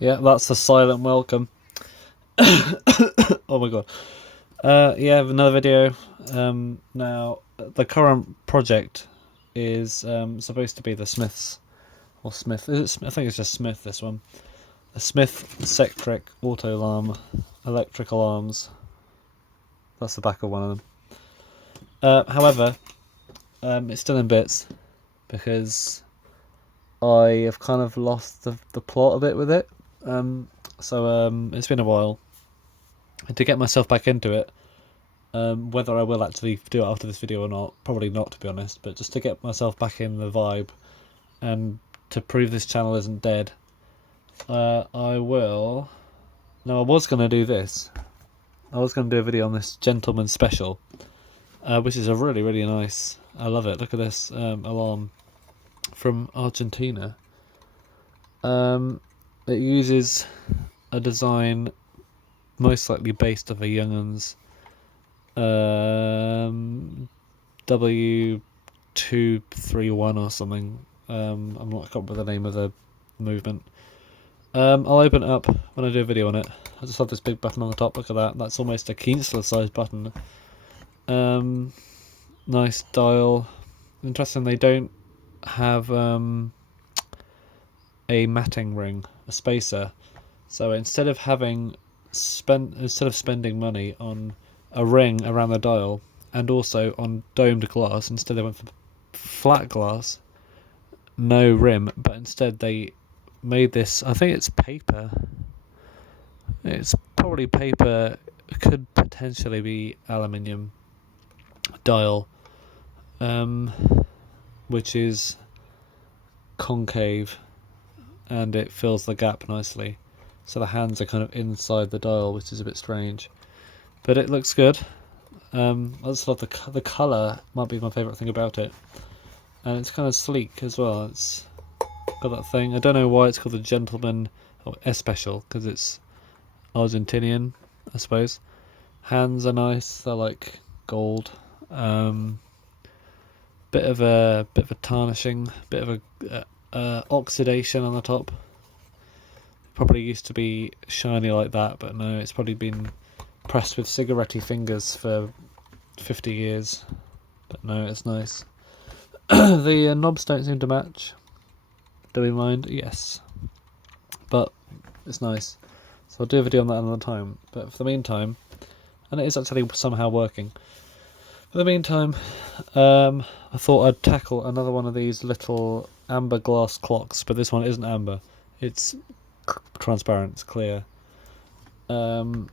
Yeah, that's the silent welcome. Oh my god. Yeah, another video. Now, the current project is supposed to be the Smiths. Or Smith. Is it Smith? I think it's just Smith, this one. The Smith Sectric Auto Alarm Electric Alarms. That's the back of one of them. However, it's still in bits because I have kind of lost the plot a bit with it. So it's been a while. And to get myself back into it, whether I will actually do it after this video or not, probably not to be honest, but just to get myself back in the vibe and to prove this channel isn't dead, I will... Now I was going to do this. I was going to do a video on this Gentleman Special, which is a really, really nice... I love it. Look at this alarm from Argentina. It uses a design most likely based off a Young'uns W231 or something. I'm not, I can't remember the name of the movement. I'll open it up when I do a video on it. I just have this big button on the top. Look at that. That's almost a Kienzler sized button. Nice dial. Interesting, they don't have a matting ring, a spacer. So instead of spending money on a ring around the dial and also on domed glass, instead they went for flat glass, no rim, but instead they made this, I think it's paper. It's probably paper, could potentially be aluminium dial, which is concave and it fills the gap nicely. So the hands are kind of inside the dial, which is a bit strange, but it looks good. I just love the colour. Might be my favourite thing about it, and it's kind of sleek as well. It's got that thing. I don't know why it's called the Gentleman or Especial, because it's Argentinian, I suppose. Hands are nice. They're like gold. Bit of a tarnishing, bit of a oxidation on the top. Probably used to be shiny like that, but no, it's probably been pressed with cigarette-y fingers for 50 years. But no, it's nice. The knobs don't seem to match. Do we mind? Yes. But it's nice. So I'll do a video on that another time. But for the meantime, and it is actually somehow working. For the meantime, I thought I'd tackle another one of these little amber glass clocks, but this one isn't amber. It's transparent, it's clear. It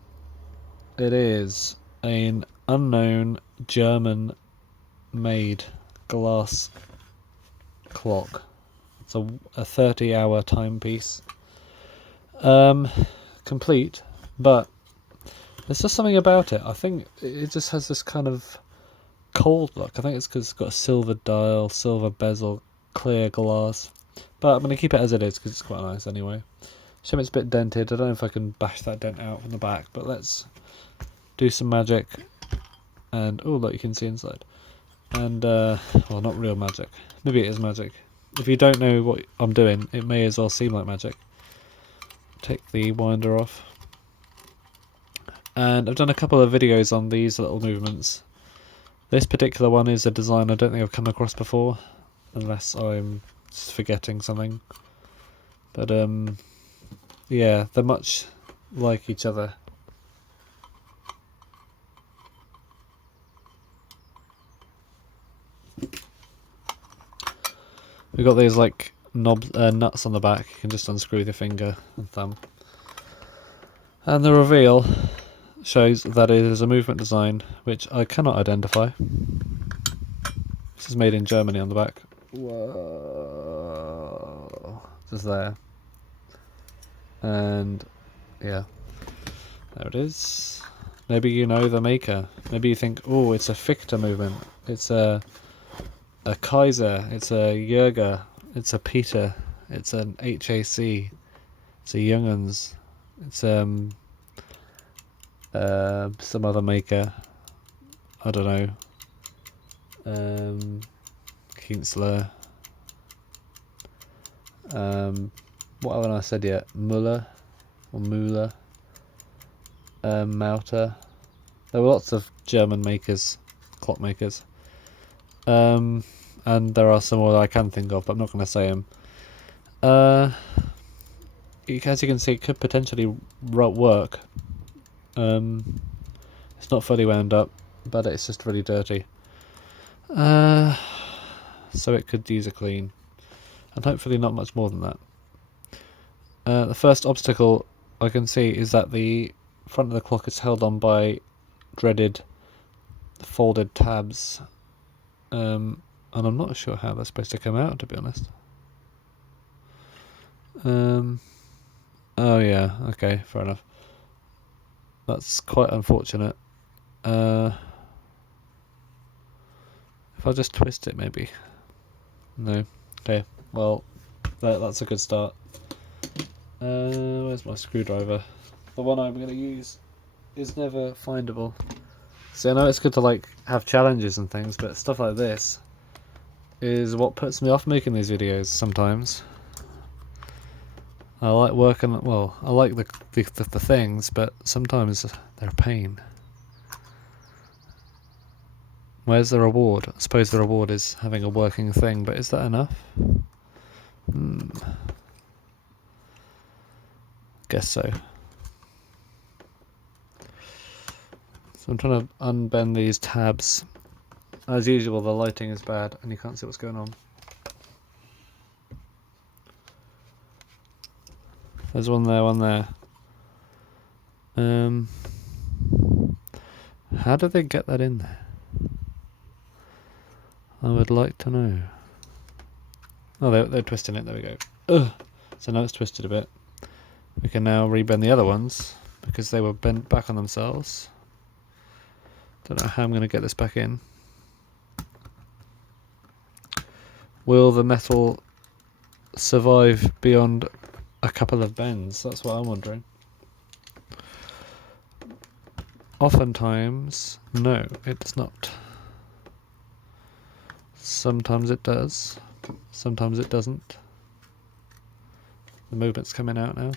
is an unknown German made glass clock. It's a 30-hour timepiece, complete, but there's just something about it. I think it just has this kind of cold look. I think it's because it's got a silver dial, silver bezel, clear glass, but I'm going to keep it as it is because it's quite nice anyway. Shame it's a bit dented. I don't know if I can bash that dent out from the back, but let's do some magic. And oh look, you can see inside. And well, not real magic. Maybe it is magic. If you don't know what I'm doing, it may as well seem like magic. Take the winder off. And I've done a couple of videos on these little movements. This particular one is a design I don't think I've come across before, unless I'm just forgetting something. But yeah, they're much like each other. We've got these like nuts on the back. You can just unscrew with your finger and thumb. And the reveal shows that it is a movement design which I cannot identify. This is made in Germany on the back. Whoa. Just there. And yeah, there it is. Maybe you know the maker. Maybe you think, oh, it's a Fichte movement. It's a Kaiser. It's a Jaeger. It's a Peter. It's an HAC. It's a Young'uns. It's some other maker. I don't know. Kienzler. What haven't I said yet? Muller. or Müller, Mauter. There were lots of German makers, clock makers. And there are some more that I can think of, but I'm not going to say them. As you can see, it could potentially work. It's not fully wound up, but it's just really dirty. So it could use a clean. And hopefully not much more than that. The first obstacle I can see is that the front of the clock is held on by dreaded folded tabs. And I'm not sure how they're supposed to come out, to be honest. Oh yeah, okay, fair enough. That's quite unfortunate. If I just twist it, maybe. No. Okay, well, that's a good start. Where's my screwdriver? The one I'm going to use is never findable. See, I know it's good to like have challenges and things, but stuff like this is what puts me off making these videos sometimes. I like working, well, I like the things, but sometimes they're a pain. Where's the reward? I suppose the reward is having a working thing, but is that enough? Guess so. So I'm trying to unbend these tabs. As usual, the lighting is bad and you can't see what's going on. There's one there, one there. How did they get that in there? I would like to know. Oh, they're twisting it. There we go. Ugh. So now it's twisted a bit. We can now rebend the other ones because they were bent back on themselves. Don't know how I'm going to get this back in. Will the metal survive beyond a couple of bends? That's what I'm wondering. Oftentimes, no, it does not. Sometimes it does, sometimes it doesn't. The movement's coming out now.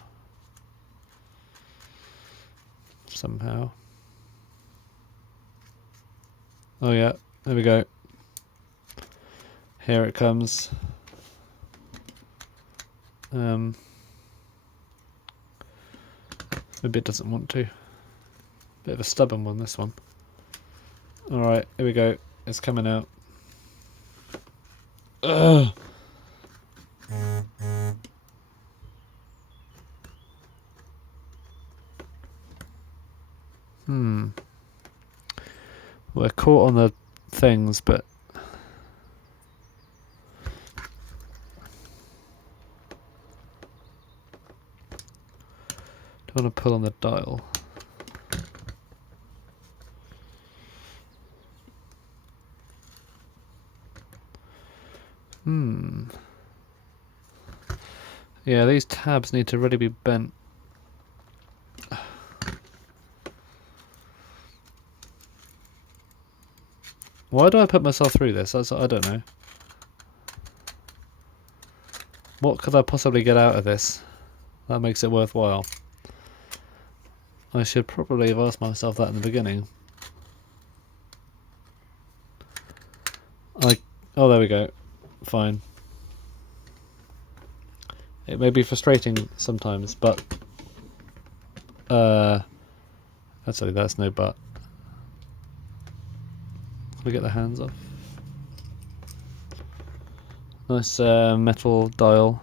Somehow. Oh yeah, there we go. Here it comes. Maybe it doesn't want to. Bit of a stubborn one, this one. Alright, here we go. It's coming out. Ugh. We're caught on the things, but don't want to pull on the dial. Yeah, these tabs need to really be bent. Why do I put myself through this? I don't know. What could I possibly get out of this that makes it worthwhile? I should probably have asked myself that in the beginning. Oh, there we go. Fine. It may be frustrating sometimes, but actually that's no but. Can we get the hands off? Nice metal dial.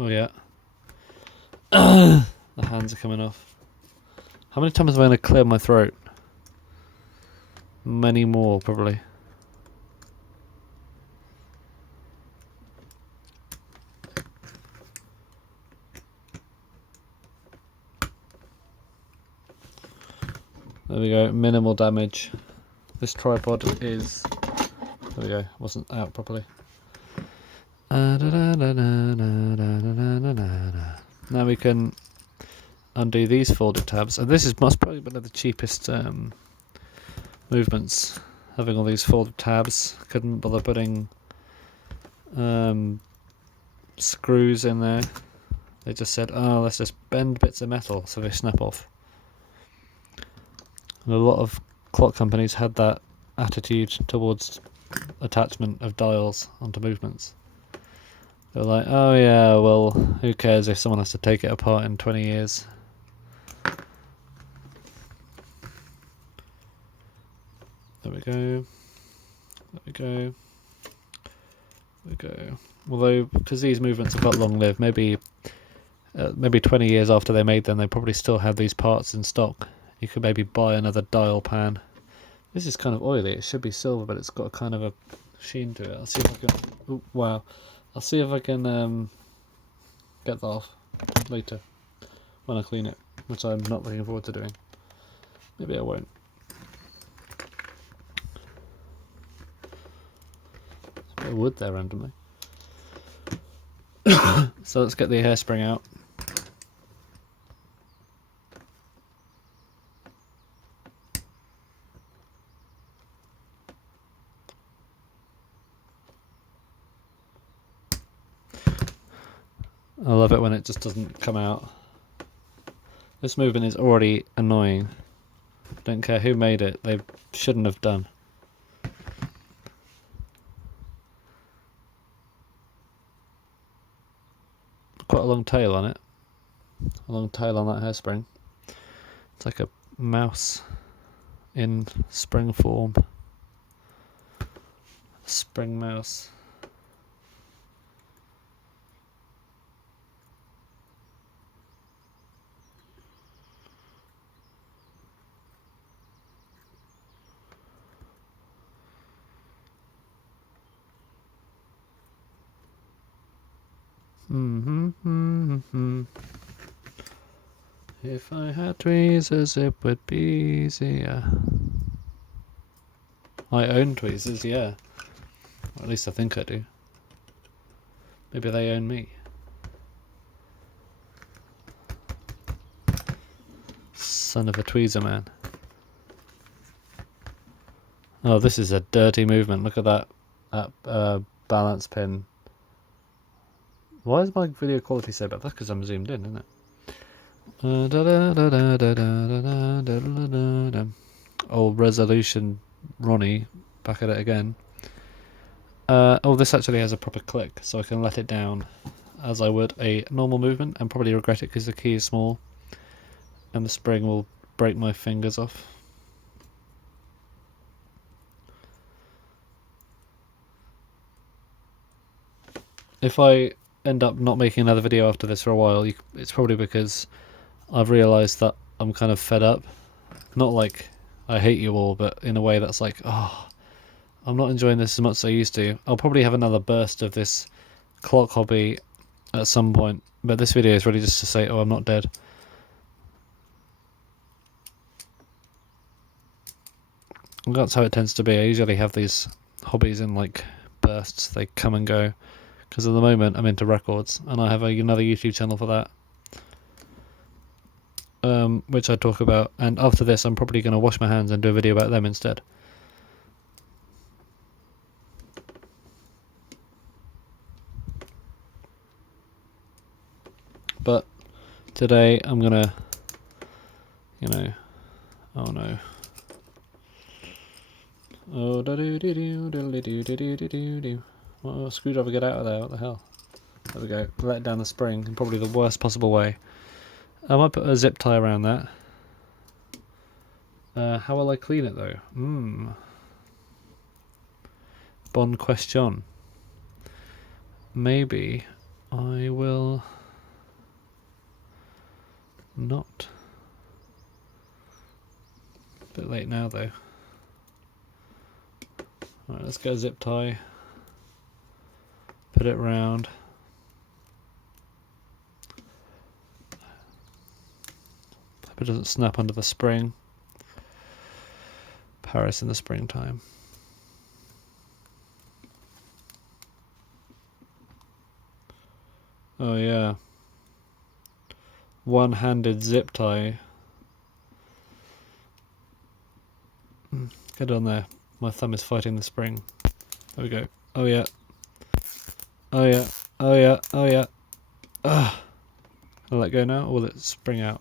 Oh yeah. The hands are coming off. How many times am I going to clear my throat? Many more, probably. There we go, minimal damage. This tripod is... There we go, wasn't out properly. Now we can undo these folded tabs, and this is must probably one of the cheapest movements. Having all these folded tabs, couldn't bother putting screws in there. They just said, "Oh, let's just bend bits of metal so they snap off." And a lot of clock companies had that attitude towards attachment of dials onto movements. They're like, "Oh yeah, well, who cares if someone has to take it apart in 20 years?" There we go. There we go. There we go. Although, because these movements are quite long-lived, maybe 20 years after they made them, they probably still have these parts in stock. You could maybe buy another dial pan. This is kind of oily. It should be silver, but it's got a kind of a sheen to it. I'll see if I can... Ooh, wow. I'll see if I can get that off later when I clean it, which I'm not looking forward to doing. Maybe I won't. There's a bit of wood there randomly. So let's get the hairspring out. I love it when it just doesn't come out. This movement is already annoying. Don't care who made it, they shouldn't have done. Quite a long tail on it. A long tail on that hairspring. It's like a mouse in spring form. Spring mouse. If I had tweezers, it would be easier. I own tweezers, yeah. Or at least I think I do. Maybe they own me. Son of a tweezer man. Oh, this is a dirty movement. Look at that balance pin. Why is my video quality so bad? That's because I'm zoomed in, isn't it? Old resolution Ronnie, back at it again. Oh, this actually has a proper click, so I can let it down as I would a normal movement and probably regret it because the key is small and the spring will break my fingers off. If I end up not making another video after this for a while, it's probably because I've realised that I'm kind of fed up. Not like I hate you all, but in a way that's like, oh, I'm not enjoying this as much as I used to. I'll probably have another burst of this clock hobby at some point, but this video is really just to say, oh, I'm not dead. And that's how it tends to be. I usually have these hobbies in like bursts. They come and go. Because at the moment I'm into records, and I have another YouTube channel for that, which I talk about. And after this, I'm probably going to wash my hands and do a video about them instead. But today I'm gonna, oh no. Oh, well, screwdriver, get out of there, what the hell? There we go, let down the spring in probably the worst possible way. I might put a zip tie around that. How will I clean it though? Bon question. Maybe I will not. A bit late now though. Alright, let's go zip tie. Put it round. Hope it doesn't snap under the spring. Paris in the springtime. Oh yeah. one-handed zip tie. Get on there. My thumb is fighting the spring. There we go. Oh yeah. Oh yeah. Oh yeah. Oh yeah. Ugh. I'll let go now, or will it spring out?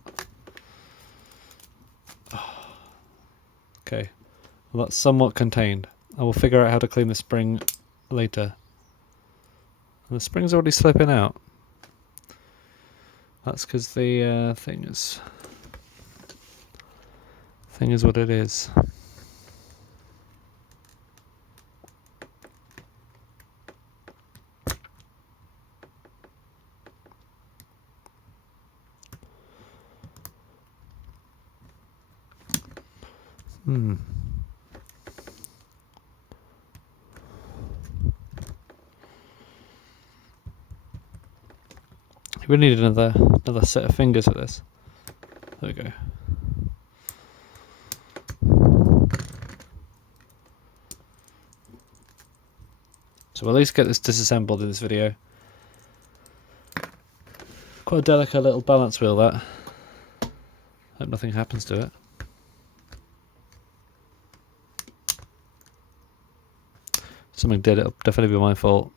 Okay. Well, that's somewhat contained. I will figure out how to clean the spring later. And the spring's already slipping out. That's because the thing is what it is. You really need another set of fingers for this. There we go. So we'll at least get this disassembled in this video. Quite a delicate little balance wheel, that. Hope nothing happens to it. Something did, it'll definitely be my fault.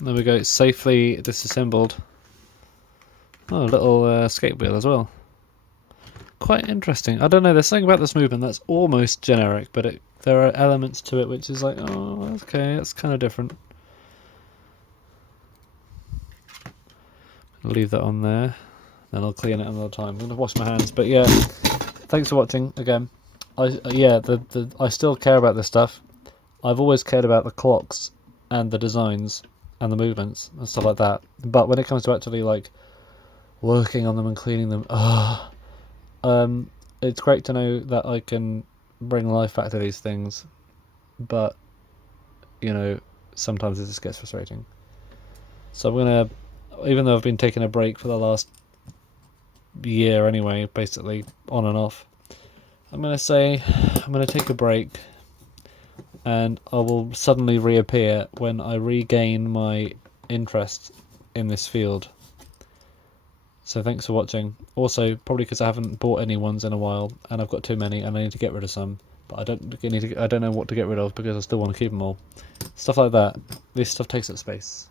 There we go, it's safely disassembled. Oh, a little skate wheel as well. Quite interesting. I don't know, there's something about this movement that's almost generic, but there are elements to it which is like, oh, okay, that's kind of different. I'll leave that on there, then I'll clean it another time. I'm going to wash my hands, but yeah, thanks for watching again. I still care about this stuff. I've always cared about the clocks and the designs and the movements and stuff like that, but when it comes to actually like working on them and cleaning them, it's great to know that I can bring life back to these things, but you know, sometimes it just gets frustrating. So I'm gonna, even though I've been taking a break for the last year anyway, basically on and off, I'm gonna take a break, and I will suddenly reappear when I regain my interest in this field. So thanks for watching. Also, probably because I haven't bought any ones in a while, and I've got too many, and I need to get rid of some. But I don't know what to get rid of because I still want to keep them all. Stuff like that. This stuff takes up space.